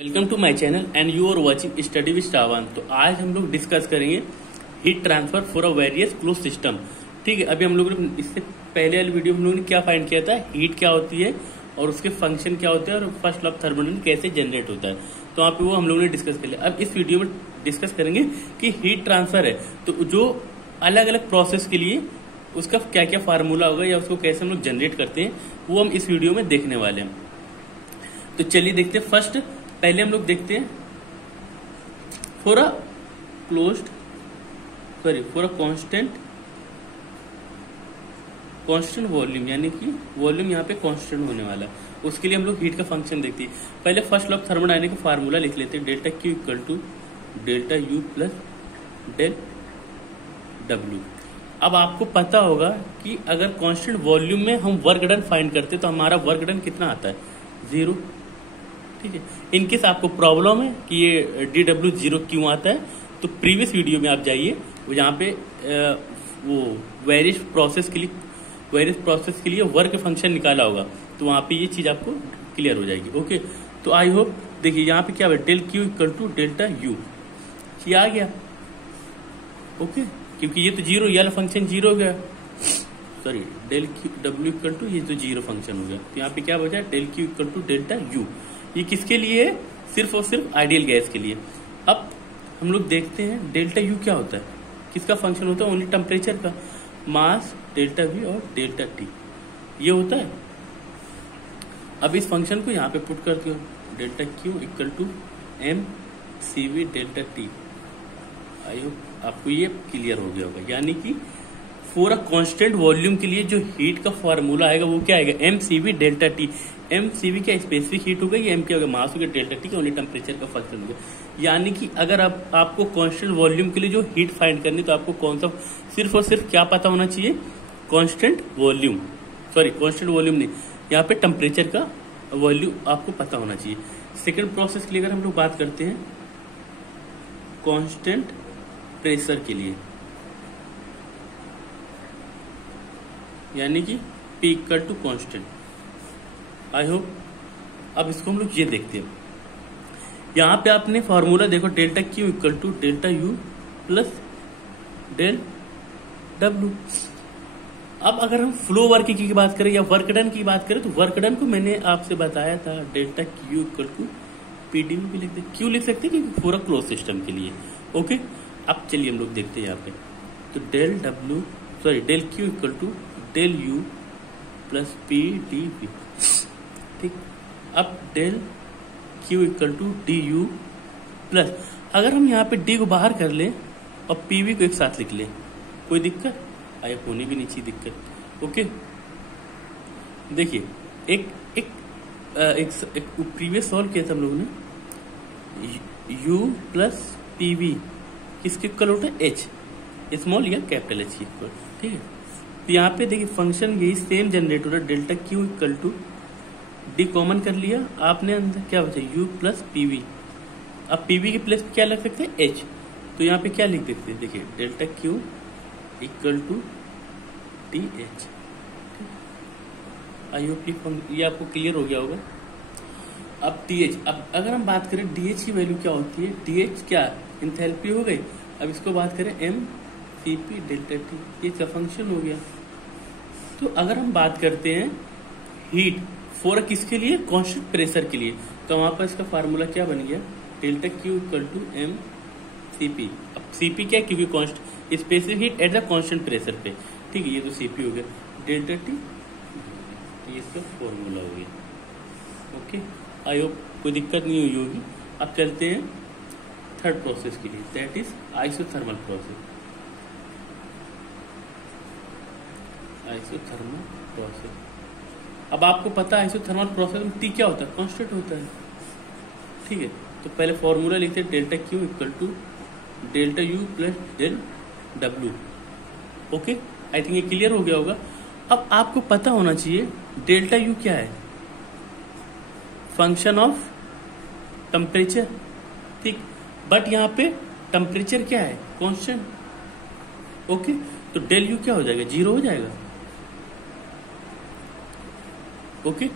Welcome to my channel and you are watching study with Shravan. तो आज हम लोग डिस्कस करेंगे heat transfer for a various close system. ठीक है, अभी हम लोग ने इससे पहले वाली वीडियो में हम लोगों ने क्या फाइंड किया था, हीट क्या होती है और उसके फंक्शन क्या होते हैं और फर्स्ट लॉ ऑफ थर्मोडायनामिक्स कैसे जनरेट होता है। तो वहाँ पे वो हम लोगों ने डिस्कस कर लिया। अब इस वीडियो में डिस्कस करेंगे कि हीट ट्रांसफर है तो जो अलग अलग प्रोसेस के लिए उसका क्या क्या फार्मूला होगा या उसको कैसे हम लोग जनरेट करते हैं वो हम इस वीडियो में देखने वाले हैं। तो चलिए देखते हैं। फर्स्ट पहले हम लोग देखते हैं फॉर अ कांस्टेंट वॉल्यूम, यानी कि वॉल्यूम यहाँ पे कांस्टेंट होने वाला है, उसके लिए हम लोग हीट का फंक्शन देखते हैं। पहले फर्स्ट लॉ ऑफ थर्मोडायनामिक्स का फार्मूला लिख लेते हैं, delta Q equal to delta U plus del W. अब आपको पता होगा कि अगर कांस्टेंट वॉल्यूम में हम वर्क डन फाइंड करते तो हमारा वर्क डन कितना आता है, 0। ठीक है, इनकेस आपको प्रॉब्लम है कि ये डी डब्ल्यू 0 क्यों आता है तो प्रीवियस वीडियो में आप जाइए, वो जहाँ पे वो वेरियस प्रोसेस के लिए वर्क फंक्शन निकाला होगा, तो वहाँ पे ये चीज आपको क्लियर हो जाएगी। ओके, तो आई होप देखिए यहाँ पे क्या है, del Q equal to delta U, ये आ गया। ओके, क्योंकि ये तो 0, ये वाला फंक्शन 0 हो गया, sorry del Q W equal to ये तो 0 फंक्शन हो गया, तो यहाँ पे क्या बचा, del Q equal to delta U. ये किसके लिए है, सिर्फ और सिर्फ आइडियल गैस के लिए। अब हम लोग देखते हैं डेल्टा यू क्या होता है, किसका फंक्शन होता है, ओनली टेम्परेचर का, मास डेल्टा वी और डेल्टा टी ये होता है। अब इस फंक्शन को यहाँ पे पुट करते हो, delta Q equal to M C V delta T. I hope आपको ये क्लियर हो गया होगा, यानी कि फॉर अ कांस्टेंट वॉल्यूम के लिए जो हीट का फॉर्मूला आएगा वो क्या आएगा, M C V delta T. M C V क्या स्पेसिफिक हीट हो गई, एम क्या हो गया, मास हो गया, डेल्टा टी ओनली टेम्परेचर का फंक्शन हो गया। यानी कि अगर आपको कांस्टेंट वॉल्यूम के लिए जो हीट फाइंड करनी तो आपको कौन सा सिर्फ और सिर्फ क्या पता होना चाहिए, constant volume, sorry constant volume नहीं, यहाँ पे टेम्परेचर का वॉल्यूम आपको पता होना चाहिए। सेकेंड प्रोसेस के लिए अगर हम लोग बात करते हैं कांस्टेंट प्रेशर के लिए, यानी कि P equal to constant. I hope अब इसको हम लोग ये देखते हैं। यहां पे आपने फॉर्मूला देखो, delta Q equal to delta U plus del W. अब अगर हम फ्लो वर्क की बात करें या वर्क डन की बात करें तो वर्क डन को मैंने आपसे बताया था, delta Q equal to PD में भी लिख दे, क्यों लिख सकते हैं क्योंकि पूरा क्लोज सिस्टम के लिए। ओके, अब चलिए हम लोग देखते हैं यहाँ पे, तो del Q equal to del U plus P D V. ठीक, अब del Q equal to D U plus, अगर हम यहाँ पे डी को बाहर कर लें और पीवी को एक साथ लिख लें, कोई दिक्कत आया, होनी भी नहीं चाहिए दिक्कत। ओके, देखिए एक प्रीवियस सॉल्व किया था हम लोगों ने, यू प्लस पीवी किसके इक्वल होता है, एच, स्मॉल या कैपिटल एच इक्वल। ठीक है, तो यहाँ पे देखिए फंक्शन यही सेम जनरेट हो रहा है, delta Q equal to D common कर लिया आपने, अंदर क्या बचा, यू प्लस पीवी। अब पीवी के प्लेस पे क्या लग सकते हैं, एच, तो यहाँ पे क्या लिख देते हैं, देखिए delta Q equal to D H. I hope ये आपको क्लियर हो गया होगा। अब डी एच, अब अगर हम बात करें डी एच की वैल्यू क्या होती है, डी एच क्या इंथैल्पी हो गई। अब इसको बात करें M C P delta T, ये क्या फंक्शन हो गया। तो अगर हम बात करते हैं हीट फॉर किसके लिए, कांस्टेंट प्रेशर के लिए, तो वहां पर इसका फार्मूला क्या बन गया, delta Q equal to M C P. अब सी पी क्या है, क्योंकि constant specific heat at the constant pressure पे। ठीक है, ये तो सी पी हो गया, डेल्टा टी ये इसका फॉर्मूला हो गया। ओके, आई होप कोई दिक्कत नहीं हुई होगी। अब चलते हैं थर्ड प्रोसेस के लिए, that is isothermal process. Isothermal process, अब आपको पता है आइसोथर्मल प्रोसेस में टी क्या होता है, कांस्टेंट होता है। ठीक है, तो पहले फॉर्मूला लिखते हैं, delta Q equal to delta U plus del W. Okay, I think ये क्लियर हो गया होगा। अब आपको पता होना चाहिए डेल्टा यू क्या है, फंक्शन ऑफ टेम्परेचर। ठीक, बट यहाँ पे टेम्परेचर क्या है, कांस्टेंट। ओके, तो डेल यू क्या हो जाएगा, 0 हो जाएगा। ओके,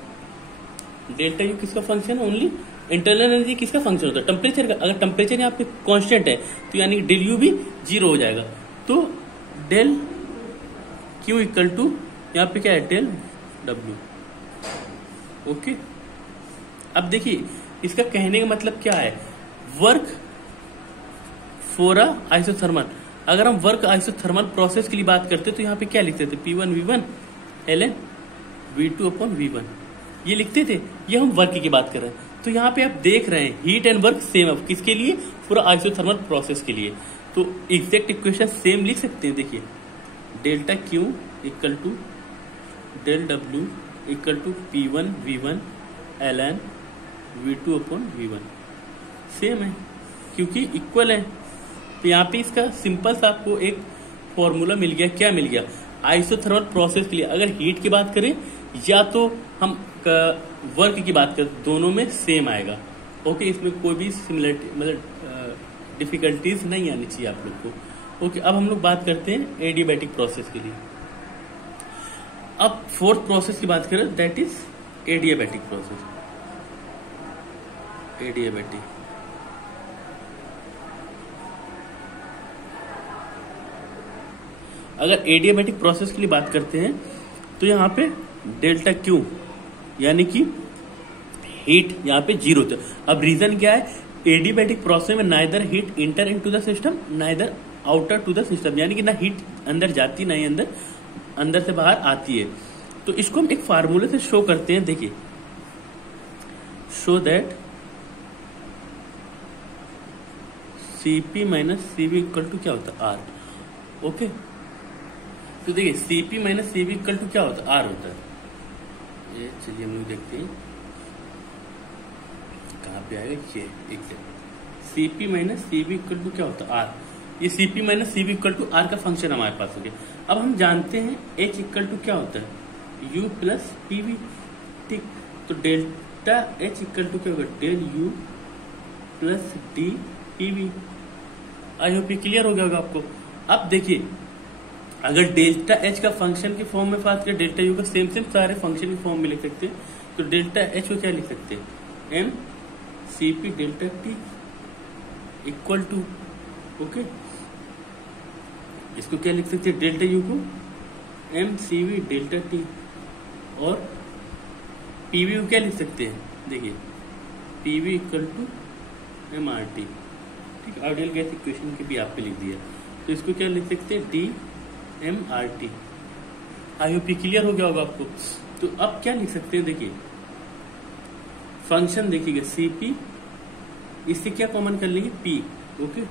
डेल्टा यू किसका फंक्शन है, ओनली इंटरनल एनर्जी किसका फंक्शन होता है? टेम्परेचर का। अगर टेम्परेचर यहाँ पे कांस्टेंट है तो यानी डेल यू भी जीरो हो जाएगा। तो डेल क्यू इक्वल टू यहाँ पे क्या है? Del W. ओके, अब देखिए इसका कहने का मतलब क्या है? Work for a isothermal. अगर हम वर्क आइसोथर्मल प्रोसेस के लिए बात करते तो यहाँ पे क्या लिखते थे? P1 V1 ln V2 upon V1 ये लिखते थे। ये हम वर्क की बात कर रहे हैं। तो यहाँ पे आप देख रहे हैं हीट एंड वर्क सेम है। किसके लिए? पूरा आइसोथर्मल प्रोसेस के लिए। तो एग्जैक्ट इक्वेशन सेम लिख सकते हैं। देखिए delta Q equal to del W equal to P1 V1 ln V2 upon V1 same है क्योंकि इक्वल है। तो यहाँ पे इसका सिंपल सा आपको एक फॉर्मूला मिल गया। क्या मिल गया? आइसोथर्मल प्रोसेस के लिए अगर हीट की बात करें या तो हम वर्क की बात करें, दोनों में सेम आएगा। ओके, इसमें कोई भी सिमिलरिटी मतलब डिफिकल्टीज नहीं आनी चाहिए आप लोग को। ओके, अब हम लोग बात करते हैं एडियाबैटिक प्रोसेस के लिए। अब फोर्थ प्रोसेस की बात करें, that is adiabatic process. Adiabatic अगर एडियाबैटिक प्रोसेस के लिए बात करते हैं तो यहाँ पे डेल्टा क्यू यानी कि हीट यहाँ पे जीरो होता है। अब रीजन क्या है? एडियाबैटिक प्रोसेस में neither heat enter into the system neither outer to the system, यानी कि ना हीट अंदर जाती ना ही अंदर से बाहर आती है। तो इसको हम एक फार्मूले से शो करते हैं। देखिए, show that Cp minus Cv equal to क्या होता है? आर। ओके, तो देखिए Cp minus Cv equal to क्या होता है? आर होता है। ये चलिए हम लोग देखते हैं कहाँ पे आएगा। ये exact Cp minus Cv equal to क्या होता है? आर। ये Cp minus Cv equal to R का फंक्शन हमारे पास हो गया। अब हम जानते हैं H इक्वल टू क्या होता है? U plus Pv। ठीक, तो डेल्टा H इक्वल टू क्या होगा? Del U plus D Pv। I hope ये क्लियर हो गया होगा आपको। अब देखिए अगर डेल्टा एच का फंक्शन के फॉर्म में बात करें, डेल्टा यू का सेम सारे फंक्शन के फॉर्म में लिख सकते हैं। तो डेल्टा एच को क्या लिख सकते हैं? M C P delta T equal to, okay, इसको क्या लिख सकते हैं? डेल्टा यू को M C V delta T, और पीवी को क्या लिख सकते हैं? देखिए PV equal to M R T. ठीक, आइडियल गैस इक्वेशन के भी आपने लिख दिया। तो इसको क्या लिख सकते हैं? D M R T. I hope clear हो गया होगा आपको। तो अब क्या लिख सकते हैं? देखिए फंक्शन देखिएगा सीपी, इससे क्या कॉमन कर लेंगे? P. Okay,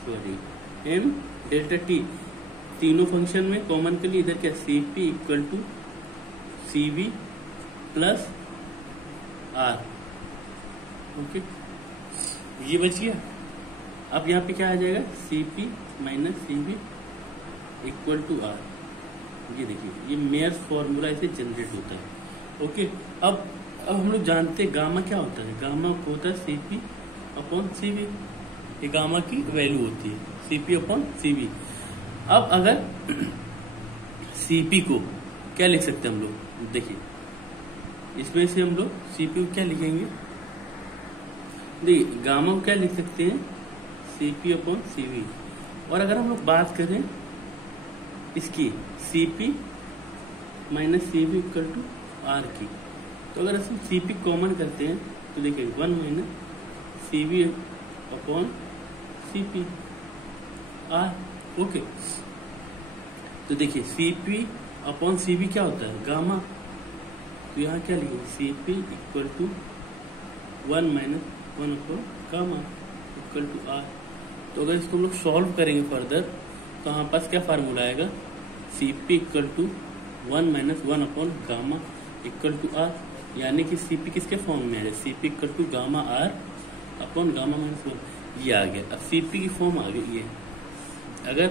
sorry M delta T, तीनों फंक्शन में कॉमन कर लिए। इधर क्या? CP equal to CV plus R. Okay, ये बच गया। अब यहाँ पे क्या आ जाएगा? Cp minus Cv equal to R. ये देखिए ये मेयर्स फॉर्मूला ऐसे जनरेट होता है। ओके, अब हम लोग जानते हैं गामा क्या होता है। गामा होता है Cp अपॉन Cv। ये गामा की वैल्यू होती है Cp अपॉन Cv। अब अगर Cp को क्या लिख सकते हैं हम लोग? देखिए इसमें से हम लोग Cp को क्या लिखेंगे? देखिए गामा को क्या लिख सकते हैं? Cp upon Cv। और अगर हम लोग बात करें इसकी Cp minus Cv equal to R की, तो अगर हम Cp कॉमन करते हैं तो देखिए 1 minus Cv upon Cp R. Okay, तो देखिए Cp अपॉन Cv क्या होता है? गामा। तो यहाँ क्या लिखेंगे? Cp equal to 1 minus 1 upon gamma equal to R. तो अगर इसको हम लोग सॉल्व करेंगे फर्दर तो हमारे पास क्या फार्मूला आएगा? Cp equal to 1 minus 1 upon gamma equal to R, यानी कि Cp किसके फॉर्म में है? Cp equal to gamma R upon gamma minus 1। ये आ गया। अब Cp की फॉर्म आ गई ये। अगर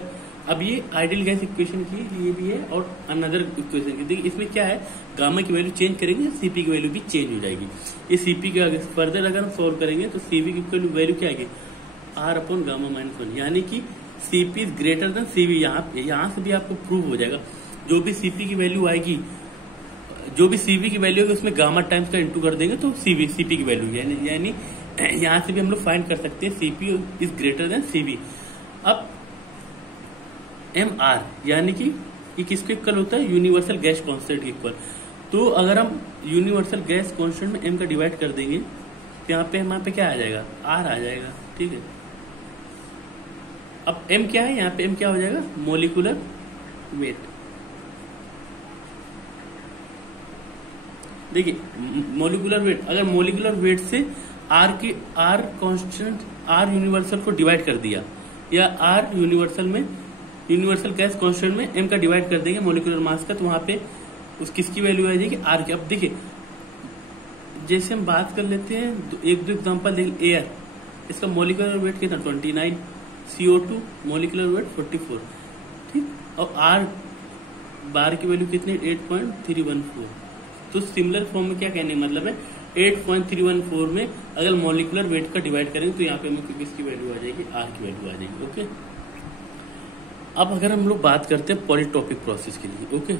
अब ये आइडियल गैस इक्वेशन की ये भी है और अनदर इक्वेशन की। देखिए इसमें क्या है? गामा की वैल्यू चेंज करेंगे, Cp की वैल्यू भी चेंज हो जाएगी। ये Cp के आगे फर्दर अगर हम सॉल्व करेंगे तो Cv की वैल्यू क्या आएगी? आर अपॉन गामा माइनस 1, यानी कि Cp is greater than Cv। यहाँ से भी आपको प्रूव हो जाएगा। जो भी Cp की वैल्यू आएगी जो भी सीवी की वैल्यू होगी उसमें गामा टाइम्स का इंटू कर देंगे तो सीपी की वैल्यू यानी यहां से भी हम लोग फाइंड कर सकते हैं CP is greater than CV. अब एम आर यानी कि ये किसके इक्वल होता है, यूनिवर्सल गैस कांस्टेंट के इक्वल। तो अगर हम यूनिवर्सल गैस कांस्टेंट में एम का डिवाइड कर देंगे तो यहाँ पे क्या आ जाएगा, आर आ जाएगा। ठीक है, अब एम क्या है, यहाँ पे एम क्या हो जाएगा, मोलिकुलर वेट। देखिए मोलिकुलर वेट, अगर मोलिकुलर वेट से आर कांस्टेंट आर यूनिवर्सल को डिवाइड कर दिया, या आर यूनिवर्सल में यूनिवर्सल गैस कांस्टेंट में एम का डिवाइड कर देंगे मोलिकुलर मास का, तो वहां पे उस किसकी वैल्यू आ जाएगी, आर की। अब देखिए जैसे हम बात कर लेते हैं एक दो एग्जांपल देख, एयर इसका मोलिकुलर वेट कितना 29, CO2 मोलिकुलर वेट 44। ठीक, और आर बार की वैल्यू कितनी 8.314। तो सिमिलर फॉर्म में क्या कहने मतलब है 8.314 में अगर मोलिकुलर वेट का डिवाइड करेंगे तो यहाँ पे हमें किसकी वैल्यू आ जाएगी, आर की वैल्यू आ जाएगी। ओके, अब अगर हम लोग बात करते हैं पॉलीट्रॉपिक प्रोसेस के लिए, ओके,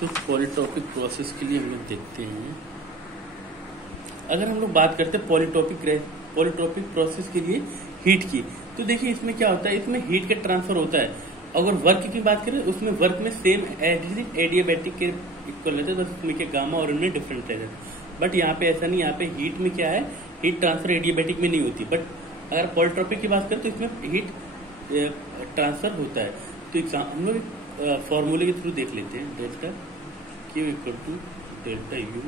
तो पॉलीट्रॉपिक प्रोसेस के लिए हम लोग देखते हैं, अगर हम लोग बात करते हैं पॉलीट्रॉपिक प्रोसेस के लिए हीट की, तो देखिए इसमें क्या होता है, इसमें हीट का ट्रांसफर होता है। अगर वर्क की बात करें उसमें वर्क में सेम एडियाबैटिक के इक्वल रहता है, तो उसमें क्या गामा और उनमें डिफरेंट रहता है। बट यहाँ पे ऐसा नहीं, यहाँ पे हीट में क्या है, हीट ट्रांसफर एडियाबैटिक में नहीं होती। बट अगर पॉलीट्रॉपिक की बात करें तो इसमें हीट ट्रांसफर होता है। तो हम लोग फॉर्मूले के थ्रू देख लेते हैं, delta Q equal to delta U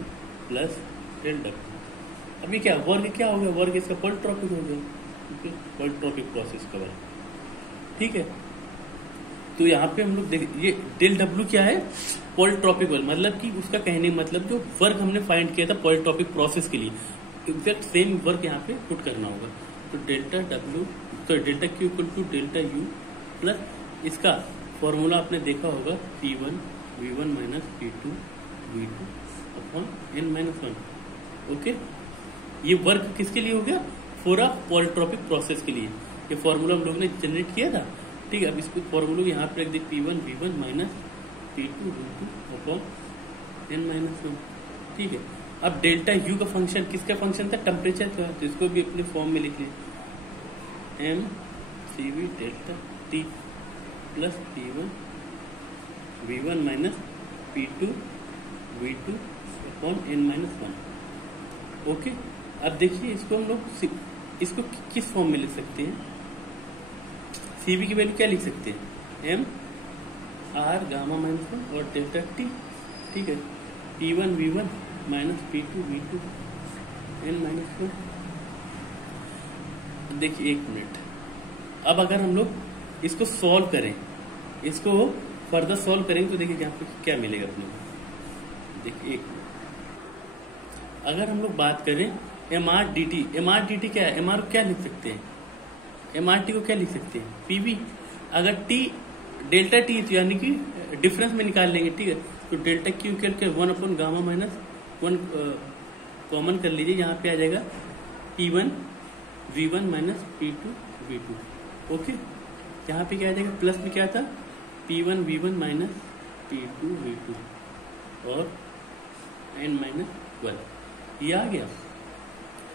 plus delta Q. अभी क्या वर्क क्या हो गया, वर्क इसका पॉलीट्रॉपिक हो गया, पॉलीट्रॉपिक प्रोसेस का वर्क। ठीक है, तो यहाँ पे हम लोग देख, ये डेल डब्ल्यू क्या है, पॉलीट्रॉपिक वर्क, मतलब कि उसका कहने मतलब जो वर्क हमने फाइंड किया था पॉलीट्रॉपिक प्रोसेस के लिए एग्जैक्ट सेम वर्क यहाँ पे पुट करना होगा। तो डेल्टा डब्ल्यू तो delta Q equal to delta U plus इसका फॉर्मूला आपने देखा होगा P1 V1 minus P2 V2 upon n-1। Okay, ये वर्क किसके लिए हो गया, फॉर अ पॉलीट्रॉपिक प्रोसेस के लिए। ये फॉर्मूला हम लोग ने जनरेट किया था। ठीक है, अब इसको फॉर्मूला यहाँ पे रख दे P1 V1 minus P2 V2 upon n-1। ठीक है, अब डेल्टा यू का फंक्शन किसका फंक्शन था, टेम्परेचर का, तो इसको भी अपने फॉर्म में लिख लें, M C V delta T plus P1 V1 minus P2 V2 upon n-1। Okay, अब देखिए इसको हम लोग इसको किस फॉर्म में लिख सकते हैं, सीवी की वैल्यू क्या लिख सकते हैं, एम आर गामा माइनस 1 और डेल्टा टी। ठीक है, P1 V1 minus P2 V2 n-1। देखिए एक मिनट, अब अगर हम लोग इसको सॉल्व करें, इसको फर्दर सॉल्व करेंगे तो देखिए यहाँ पे क्या मिलेगा अपने को। देखिए एक मिनट, अगर हम लोग बात करें MRDT, MRDT क्या है, MR क्या लिख सकते हैं, MRT को क्या लिख सकते हैं, PV। अगर T डेल्टा T तो यानी कि डिफरेंस में निकाल लेंगे। ठीक है, तो डेल्टा क्यू के 1 अपॉन गामा माइनस 1 कॉमन कर लीजिए, यहाँ पे आ जाएगा P1 V1 minus P2 V2। Okay, यहाँ पे क्या आ जाएगा, प्लस में क्या था P1 V1 minus P2 V2 और n-1, ये आ गया।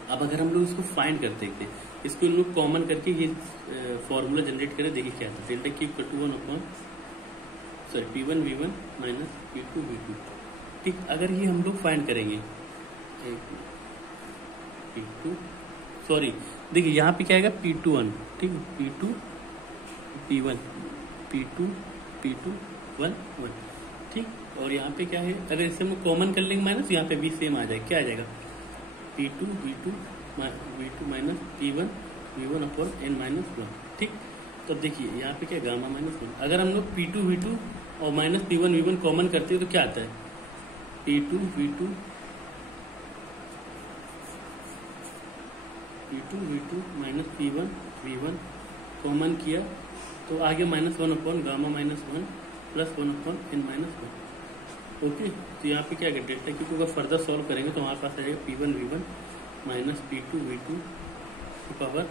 अब अगर हम लोग इसको फाइंड कर देखते हैं, इसको इन लोग कॉमन करके ये फॉर्मूला जनरेट करें, देखिए क्या था, delta Q equal to 1 upon P1 V1 minus P2 V2। ठीक, अगर ये हम लोग फाइंड करेंगे P2 सॉरी देखिए यहाँ पे क्या आएगा P21। ठीक है, P2 P1 P2 P2 1 1। ठीक, और यहाँ पे क्या है, अगर इसे हम कॉमन कर लेंगे माइनस, यहाँ पे भी सेम आ जाएगा, क्या आ जाएगा P2 V2 minus P1 V1 upon n-1। ठीक, तो देखिए यहाँ पे क्या गामा माइनस 1, अगर हम लोग P2 V2 और माइनस P1 V1 कॉमन करते हैं तो क्या आता है P2 V2 minus P1 V1 common किया तो आगे -1 upon gamma minus 1 plus 1 upon n-1। Okay, तो यहाँ पे क्या है, डेल्टा क्यू को अगर फर्दर सॉल्व करेंगे तो हमारे पास आ जाएगा P1 V1 minus P2 V2 की power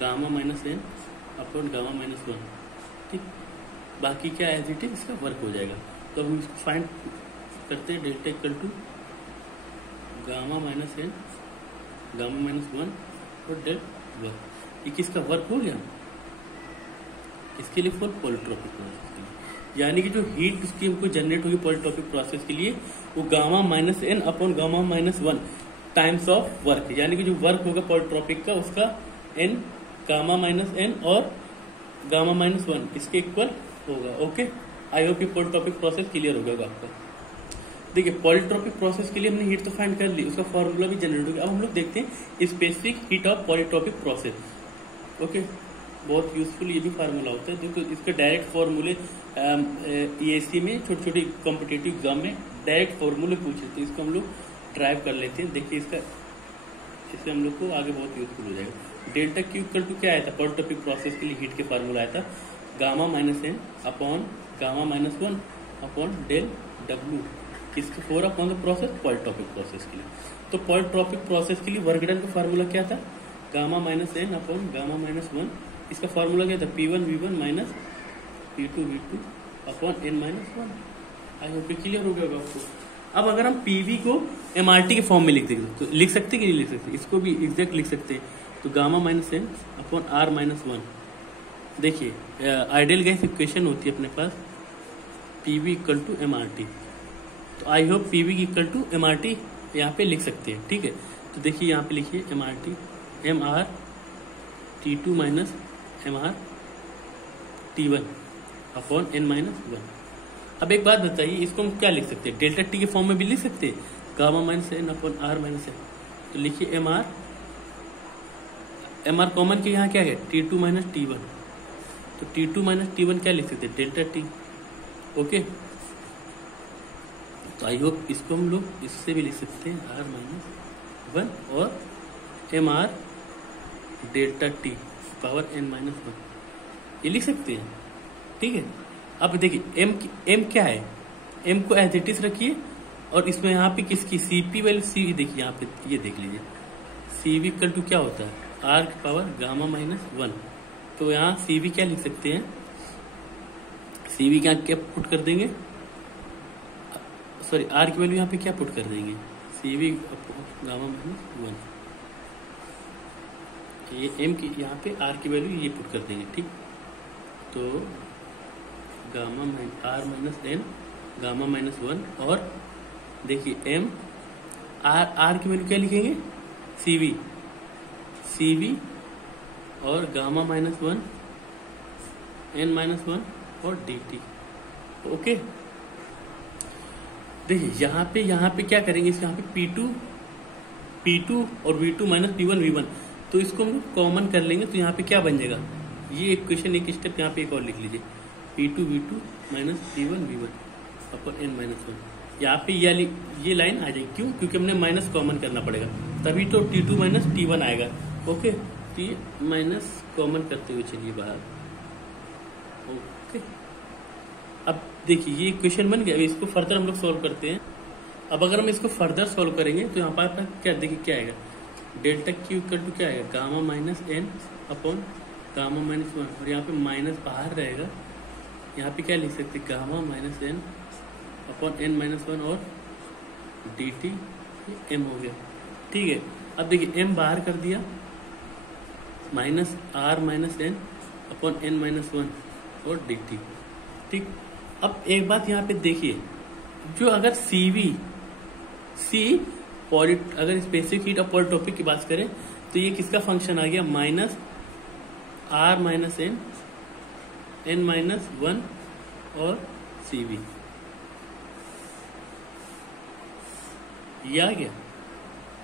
gamma minus n upon gamma minus 1। ठीक, बाकी क्या एज इट इज इसका वर्क हो जाएगा। तो हम इसको फाइंड करते हैं delta equal to gamma minus N gamma minus 1 और डेल वर्क। ये किसका वर्क हो गया? इसके लिए फॉर पॉलीट्रॉपिक प्रोसेस के लिए, यानी कि जो हीट उसकी हमको जनरेट होगी पॉलीट्रॉपिक प्रोसेस के लिए वो gamma minus N upon gamma minus 1 times of work, यानी कि जो वर्क होगा पॉलीट्रॉपिक का उसका एन गामा माइनस एन और गामा माइनस 1 इसके इक्वल होगा। ओके, आई होप ये पॉलीट्रॉपिक प्रोसेस क्लियर हो गया आपका। देखिए पॉलीट्रॉपिक प्रोसेस के लिए हमने हीट तो फाइंड कर ली, उसका फॉर्मूला भी जनरेट हो गया। अब हम लोग देखते हैं specific heat of polytropic process. Okay, बहुत यूजफुल ये भी फार्मूला होता है, जो इसके डायरेक्ट फॉर्मूले EAC में छोटे छोटे कॉम्पिटेटिव एग्जाम में डायरेक्ट फॉर्मूले पूछे थे, इसको हम लोग ड्राइव कर लेते हैं। देखिए इससे हम लोग को आगे बहुत यूजफुल हो जाएगा। डेल्टा क्यू इक्वल टू क्या आया था पॉलीट्रॉपिक प्रोसेस के लिए हीट के फार्मूला आया था gamma minus N upon gamma minus 1 upon del W, किसके for upon the process polytropic process के लिए। तो पॉलीट्रॉपिक प्रोसेस के लिए वर्क डन का फार्मूला क्या था? Gamma minus N upon gamma minus 1, इसका फार्मूला क्या था? P1V1 minus P2V2 upon n minus 1। I hope clear हो गया आपको। अब अगर हम PV को MRT के फॉर्म में लिख देंगे तो लिख सकते कि नहीं लिख सकते? इसको भी एग्जैक्ट लिख सकते हैं। तो gamma minus N upon R minus 1। देखिए आइडियल गैस इक्वेशन होती है अपने पास PV इक्वल टू MRT, तो I hope PV equal to MRT यहाँ पे लिख सकते हैं। ठीक है, तो देखिए यहाँ पे लिखिए MRT MR T2 minus MR T1 upon n minus 1। अब एक बात बताइए, इसको हम क्या लिख सकते हैं? डेल्टा टी के फॉर्म में भी लिख सकते हैं, gamma minus N upon R minus N. तो लिखिए MR कॉमन के यहाँ क्या है? T2 माइनस T1, तो T2 माइनस T1 क्या लिख सकते हैं? Delta T. ओके, तो आई होप इसको हम लोग इससे भी लिख सकते हैं R माइनस 1 और MR delta T power n minus 1, ये लिख सकते हैं। ठीक है, अब देखिए m क्या है? m को एज इट इज रखिए और इसमें यहाँ पे किसकी Cp वैल्यू CV देखिए यहाँ पे, ये देख लीजिए CV इक्वल टू क्या होता है? R की पावर गामा माइनस 1। तो यहाँ CV क्या लिख सकते हैं? CV क्या पुट कर देंगे? सॉरी, R की वैल्यू यहाँ पे क्या पुट कर देंगे? CV गामा माइनस 1, ये m की यहाँ पे R की वैल्यू ये पुट कर देंगे। ठीक, तो gamma R minus N gamma minus 1 और देखिए m R की वैल्यू क्या लिखेंगे? CV और गामा माइनस 1 n माइनस 1 और dt। ओके, देखिए यहाँ पे क्या करेंगे? यहाँ पे P2 और V2 माइनस P1 V1, तो इसको हम कॉमन कर लेंगे तो यहाँ पे क्या बन जाएगा? ये इक्वेशन एक स्टेप यहाँ पे एक और लिख लीजिए, P2 V2 minus P1 V1 upon n minus 1। यहाँ पे ये लाइन आ जाएगी, क्यों? क्योंकि हमने माइनस कॉमन करना पड़ेगा, तभी तो T2 माइनस T1 आएगा। ओके, तो ये माइनस कॉमन करते हुए चलिए बाहर। ओके, अब देखिए ये इक्वेशन बन गया। अब इसको फर्दर हम लोग सोल्व करते हैं। अब अगर हम इसको फर्दर सोल्व करेंगे तो यहाँ पर क्या देखिए क्या आएगा? डेल्टा क्यू इक्वल टू क्या आएगा? Gamma minus N upon gamma minus 1, और यहाँ पे माइनस बाहर रहेगा। यहाँ पे क्या लिख सकते? Gamma minus N upon n minus 1 और dt, m हो गया। ठीक है, अब देखिए m बाहर कर दिया, minus R minus N upon n minus 1 और dt। ठीक, अब एक बात यहाँ पे देखिए, जो अगर अगर स्पेसिफिक हीट और पॉलीट्रॉपिक की बात करें तो ये किसका फंक्शन आ गया? Minus R minus n minus 1 और CV, ये आ गया।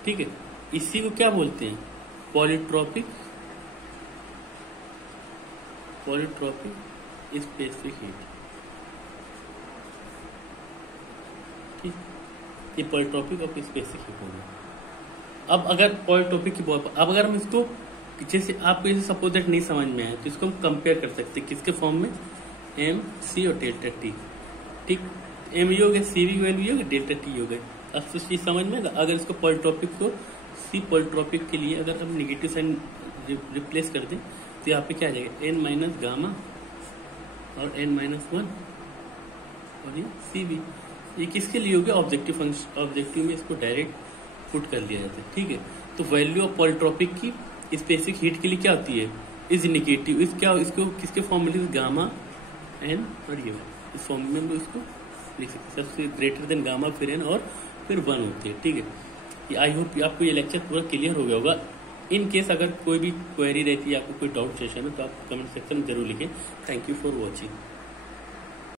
ठीक है, इसी को क्या बोलते हैं? Polytropic specific heat. ठीक, ये पॉलीट्रॉपिक और स्पेसिफिक हीट हो गया। अब अगर पॉलीट्रॉपिक की अब अगर हम इसको जैसे आपको जैसे सपोज दैट नहीं समझ में आया तो इसको हम कंपेयर कर सकते हैं किसके फॉर्म में? m c और डेल्टा टी। ठीक, m ये हो गया, CV वैल्यू हो गया, डेल्टा टी हो गया। अब तो चीज समझ में, अगर इसको पॉलीट्रॉपिक को पॉलीट्रॉपिक के लिए अगर हम नेगेटिव साइन रिप्लेस कर दें तो यहाँ पे क्या आ जाएगा? n माइनस गामा और n माइनस 1 और ये CV। ये किसके लिए हो गया, ऑब्जेक्टिव फंक्शन, ऑब्जेक्टिव में इसको डायरेक्ट पुट कर लिया जाता है, ठीक है। तो वैल्यू ऑफ पॉलीट्रॉपिक की स्पेसिफिक हीट के लिए क्या होती है, इज निगेटिव, इस क्या इसको किसके फॉर्म में, गामा एन और ये इस फॉर्म में हम लोग इसको लिख सकते हैं, सबसे ग्रेटर देन गामा फिर एन और फिर 1 होती है, ठीक है। आई होप आपको ये लेक्चर पूरा क्लियर हो गया होगा। इन केस अगर कोई भी क्वेरी रहती है, आपको कोई डाउट सेशन है, तो आप कमेंट सेक्शन में जरूर लिखें। Thank you for watching.